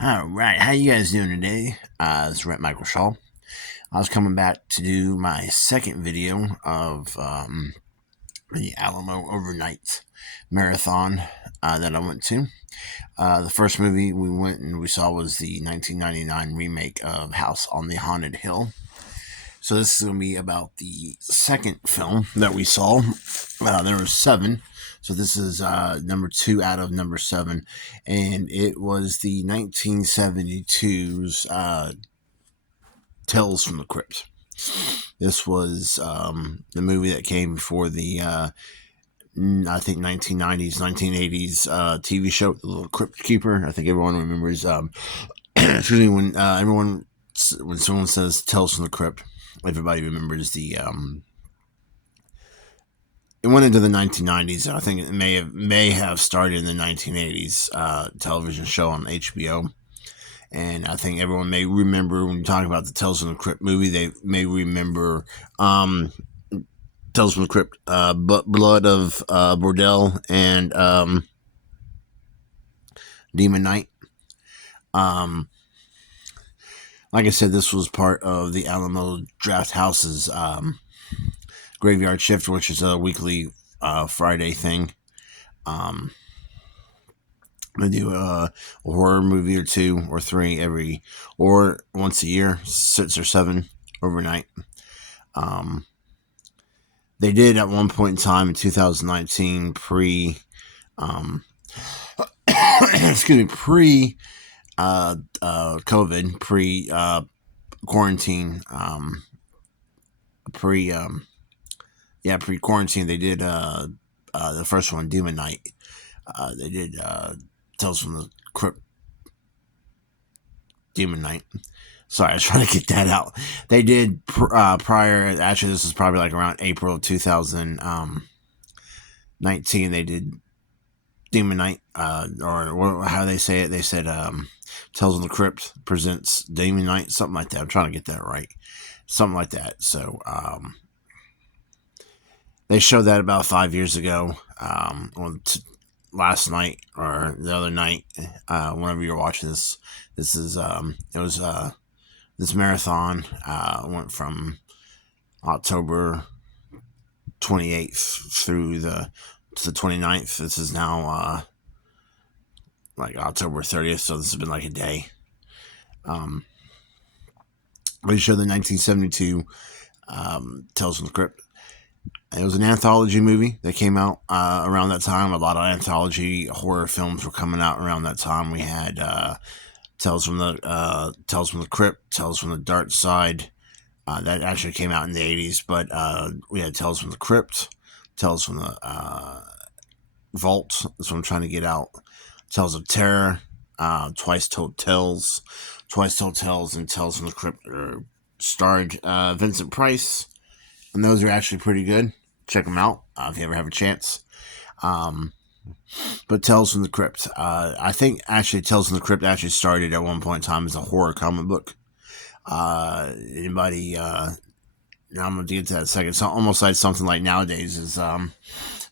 All right, how you guys doing today? This is Rent Michael Shaw. I was coming back to do my second video of the Alamo overnight marathon that I went to. The first movie we went and we saw was the 1999 remake of House on the Haunted Hill. So this is going to be about the second film that we saw. There were seven. So this is number 2 out of number 7. And it was the 1972's Tales from the Crypt. This was the movie that came before the, I think, 1990s, 1980s TV show, The Little Crypt Keeper. I think everyone remembers, excuse me, when someone says Tales from the Crypt, everybody remembers it went into the 1990s. I think it may have started in the 1980s television show on HBO. And I think everyone may remember when you talk about the Tales from the Crypt movie, they may remember Tales from the Crypt, Blood of Bordel, and Demon Knight. Like I said, this was part of the Alamo Draft House's Graveyard Shift, which is a weekly Friday thing. They do a horror movie or 2 or 3 or once a year, 6 or 7 overnight. They did at one point in time in 2019 pre COVID, pre quarantine, pre quarantine. They did the first one, Demon Knight. They did Tales from the Crypt, Demon Knight. Sorry, I was trying to get that out. They did prior. Actually, this is probably like around April of 2019. They did Demon Knight, or how they say it. They said Tales from the Crypt presents Demon Knight, something like that. I'm trying to get that right, something like that. So they showed that about 5 years ago. Last night or the other night, whenever you're watching this, this is this marathon went from October 28th through the 29th. This is now like October 30th, so this has been like a day. We showed the 1972 Tales from the Crypt. It was an anthology movie that came out around that time. A lot of anthology horror films were coming out around that time. We had Tales from the Crypt, Tales from the Dark Side. That actually came out in the 80s, but we had Tales from the Crypt, Tales from the Vault. That's what I'm trying to get out. Tales of Terror, Twice Told Tales, and Tales from the Crypt starred Vincent Price. And those are actually pretty good. Check them out if you ever have a chance. But Tales from the Crypt. I think actually Tales from the Crypt actually started at one point in time as a horror comic book. Anybody... now I'm going to get to that in a second. So almost like something like nowadays is...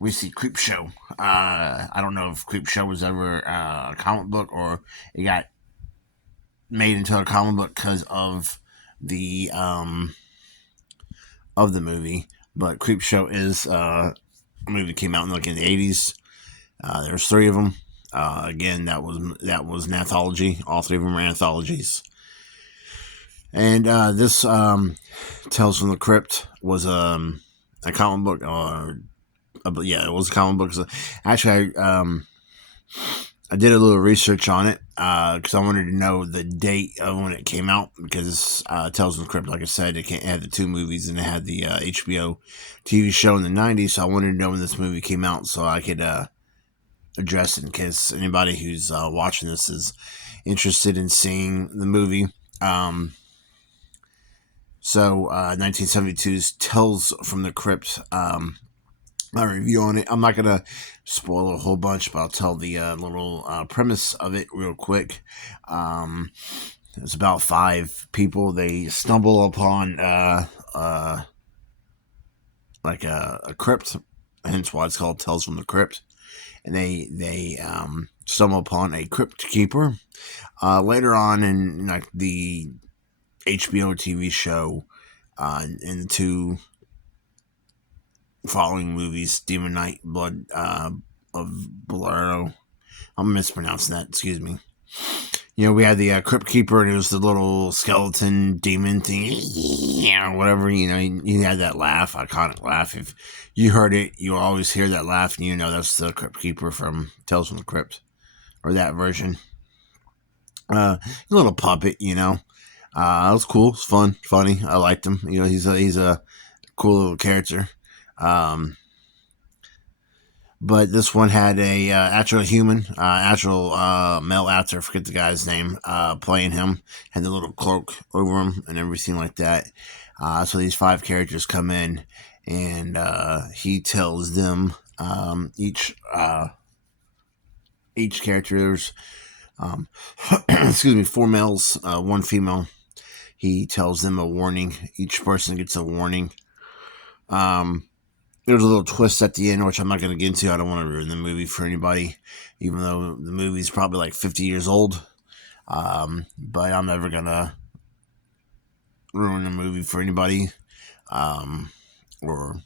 we see Creepshow. I don't know if Creepshow was ever a comic book or it got made into a comic book because of the movie, but Creepshow is a movie that came out in the 80s. There's 3 of them. Again, that was an anthology. All 3 of them are anthologies. And this Tales from the Crypt was a comic book. Yeah, it was a comic book. So, actually, I did a little research on it because I wanted to know the date of when it came out, because Tales from the Crypt, like I said, it had the 2 movies and it had the HBO TV show in the 90s, so I wanted to know when this movie came out so I could address it in case anybody who's watching this is interested in seeing the movie. So 1972's Tales from the Crypt, my review on it. I'm not going to spoil a whole bunch, but I'll tell the little premise of it real quick. It's about 5 people. They stumble upon like a crypt, hence why it's called Tales from the Crypt. And they stumble upon a crypt keeper. Later on in like the HBO TV show, in the two following movies, Demon Knight, Blood of Bolero. I'm mispronouncing that. Excuse me. We had the Crypt Keeper, and it was the little skeleton demon thing, whatever. He had that laugh, iconic laugh. If you heard it, you always hear that laugh, and that's the Crypt Keeper from Tales from the Crypt, or that version. A little puppet, it was cool. It's fun, funny. I liked him. He's a cool little character. But this one had a actual human, actual male actor. I forget the guy's name. Playing him, had the little cloak over him and everything like that. So these 5 characters come in, and he tells them each character's excuse me, 4 males, 1 female. He tells them a warning. Each person gets a warning. There's a little twist at the end, which I'm not going to get into. I don't want to ruin the movie for anybody, even though the movie's probably like 50 years old. But I'm never going to ruin the movie for anybody, or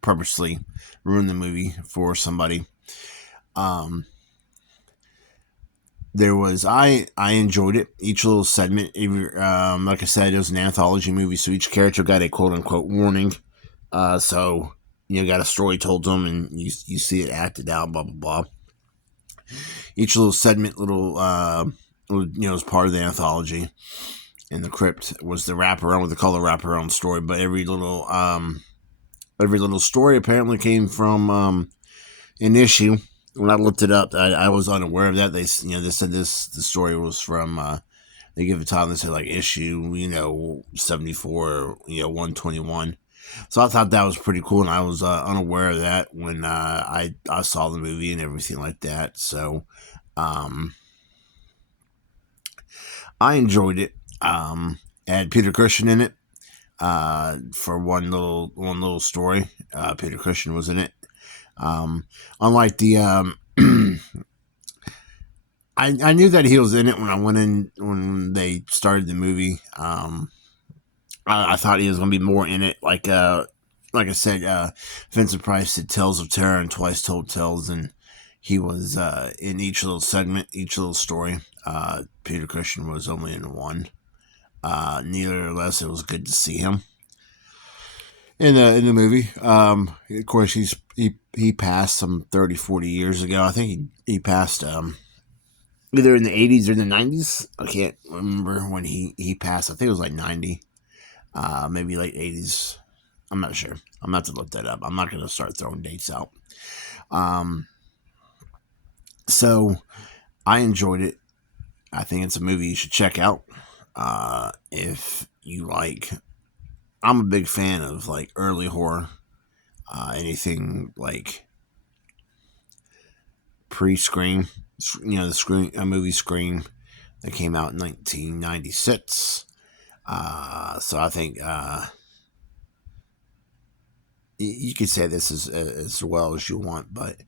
purposely ruin the movie for somebody. There was I enjoyed it. Each little segment, like I said, it was an anthology movie, so each character got a quote unquote warning. So got a story told to them, and you see it acted out. Blah blah blah. Each little segment, was part of the anthology. And the crypt was the wraparound, with the color wraparound story. But every little story apparently came from an issue. When I looked it up, I was unaware of that. They said the story was from. They give a title. They said like issue 74, 121. So I thought that was pretty cool, and I was unaware of that when I saw the movie and everything like that. So I enjoyed it. It had Peter Cushing in it for one little story. Peter Cushing was in it. Unlike the I knew that he was in it when I went in when they started the movie. I thought he was going to be more in it. Like I said, Vincent Price did Tales of Terror and Twice Told Tales, and he was in each little segment, each little story. Peter Cushing was only in one. Nevertheless, it was good to see him in the movie. Of course, he passed some 30, 40 years ago. I think he passed either in the 80s or in the 90s. I can't remember when he passed. I think it was like 90, maybe late 80s. I'm not sure. I'm going to have to look that up. I'm not going to start throwing dates out. So I enjoyed it. I think it's a movie you should check out. If you like, I'm a big fan of like early horror. Anything like pre-Scream, the movie Scream that came out in 1996. So I think you could say this as well as you want, but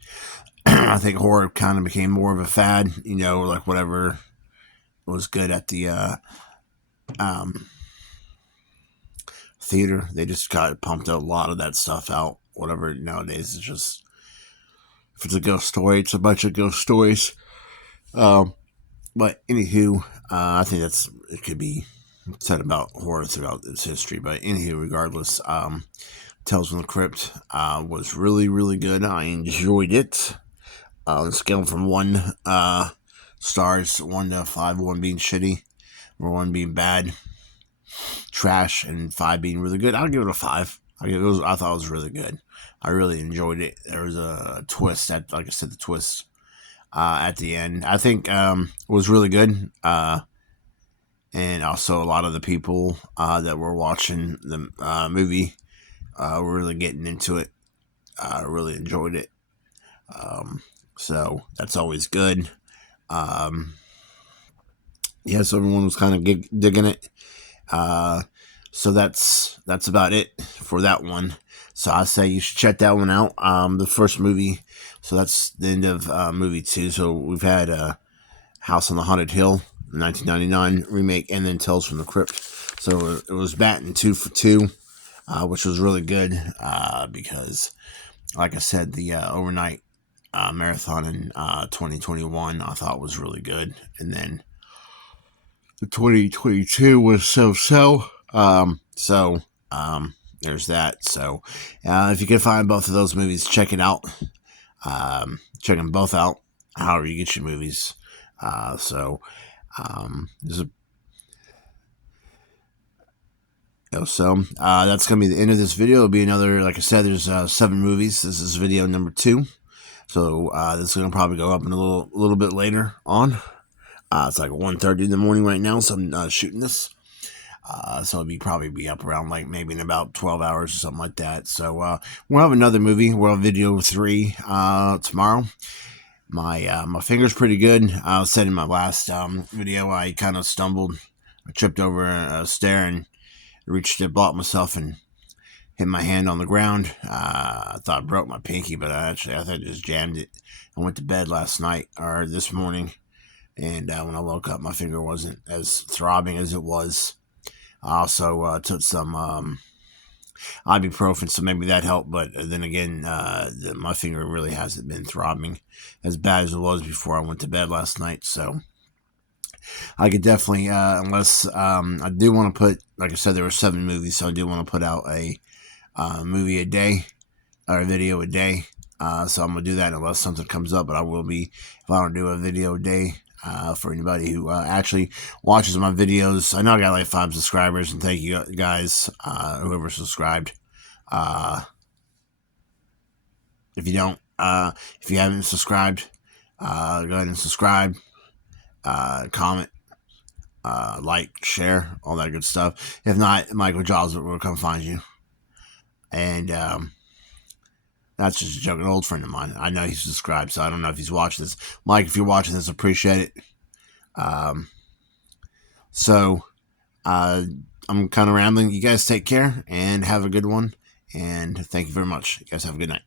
I think horror kind of became more of a fad. Like whatever was good at the theater, they just got pumped a lot of that stuff out. Whatever nowadays is just, if it's a ghost story, it's a bunch of ghost stories. But anywho, I think it could be said about horror throughout its history. But anywho, regardless, Tales from the Crypt was really, really good. I enjoyed it. On a scale from 1 stars, 1 to 5, 1 being shitty, or 1 being bad, trash, and 5 being really good, I'll give it a 5. I thought it was really good. I really enjoyed it. There was a twist like I said, the twist at the end, I think was really good. And also a lot of the people that were watching the movie were really getting into it. Really enjoyed it. So that's always good. Yes, everyone was kind of digging it. So that's about it for that one. So I say you should check that one out. The first movie, so that's the end of movie 2. So we've had House on the Haunted Hill, 1999 remake, and then Tales from the Crypt. So it was batting 2 for 2, which was really good because, like I said, the overnight marathon in 2021 I thought was really good, and then the 2022 was so. So there's that. So if you can find both of those movies, check it out. Check them both out. However you get your movies. There's a that's gonna be the end of this video. It'll be another, like I said, there's 7 movies. This is video number 2. So this is gonna probably go up in a little bit later on. It's like 1:30 in the morning right now, so I'm shooting this. So it'll probably be up around like maybe in about 12 hours or something like that. So we'll have another movie. We'll have video 3 tomorrow. My finger's pretty good. I said in my last video I kind of stumbled. I tripped over a stair and reached to block myself and hit my hand on the ground. I thought I broke my pinky, but I thought I just jammed it. I went to bed last night or this morning, and when I woke up, my finger wasn't as throbbing as it was. I also took some ibuprofen, so maybe that helped. But then again, my finger really hasn't been throbbing as bad as it was before I went to bed last night. So I could definitely, unless I do want to put, like I said, there were 7 movies, so I do want to put out a movie a day or a video a day. So I'm gonna do that unless something comes up. But I will be, if I don't do a video a day. For anybody who actually watches my videos, I know I got like 5 subscribers, and thank you guys, whoever subscribed. If you don't, if you haven't subscribed, go ahead and subscribe, comment, like, share, all that good stuff. If not, Michael Jobs will come find you. And that's just a joke. An old friend of mine. I know he's subscribed, so I don't know if he's watching this. Mike, if you're watching this, appreciate it. So I'm kind of rambling. You guys take care and have a good one. And thank you very much. You guys have a good night.